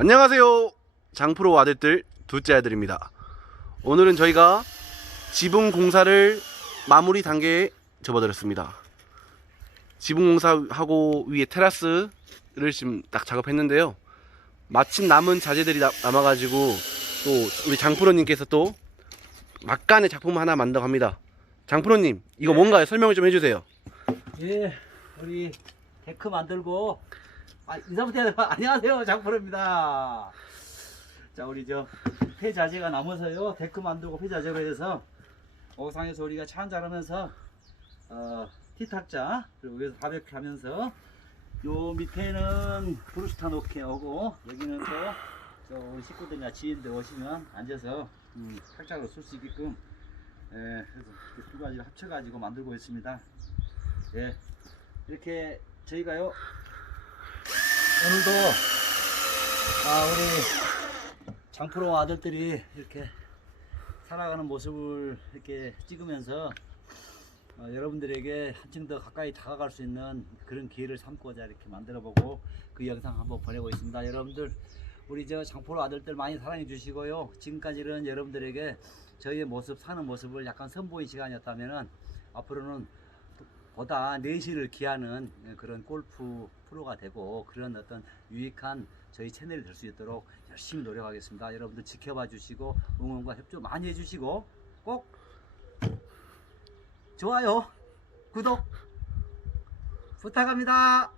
안녕하세요. 장프로 아들들 둘째 아들입니다. 오늘은 저희가 지붕 공사를 마무리 단계에 접어들었습니다. 지붕 공사하고 위에 테라스를 지금 딱 작업했는데요. 마침 남은 자재들이 나- 남아가지고 또 우리 장프로님께서 또 막간의 작품 하나 만들어 갑니다. 장프로님 이거 뭔가요? 설명을 좀 해주세요. 예, 우리 데크 만들고 아, 인사부터 해야 돼. 안녕하세요, 장프로입니다. 자, 우리 저 폐자재가 남아서요. 데크 만들고 폐자재로 해서 옥상에서 우리가 차 한잔 하면서 어, 티탁자 그리고 위에서 바베큐 하면서 요 밑에는 브루스타 놓게 오고 여기는 또저 우리 식구들이나 지인들 오시면 앉아서 음, 탁자로 쓸 수 있게끔 예, 그래서 두 가지를 합쳐가지고 만들고 있습니다. 예, 이렇게 저희가요 오늘도 아 우리 장프로 아들들이 이렇게 살아가는 모습을 이렇게 찍으면서 어, 여러분들에게 한층 더 가까이 다가갈 수 있는 그런 기회를 삼고자 이렇게 만들어 보고 그 영상 한번 보내고 있습니다. 여러분들 우리 저 장포로 아들들 많이 사랑해 주시고요. 지금까지는 여러분들에게 저희의 모습 사는 모습을 약간 선보인 시간이었다면은 앞으로는 보다 내실을 기하는 그런 골프 프로가 되고 그런 어떤 유익한 저희 채널이 될 수 있도록 열심히 노력하겠습니다. 여러분들 지켜봐 주시고 응원과 협조 많이 해주시고 꼭 좋아요, 구독 부탁합니다.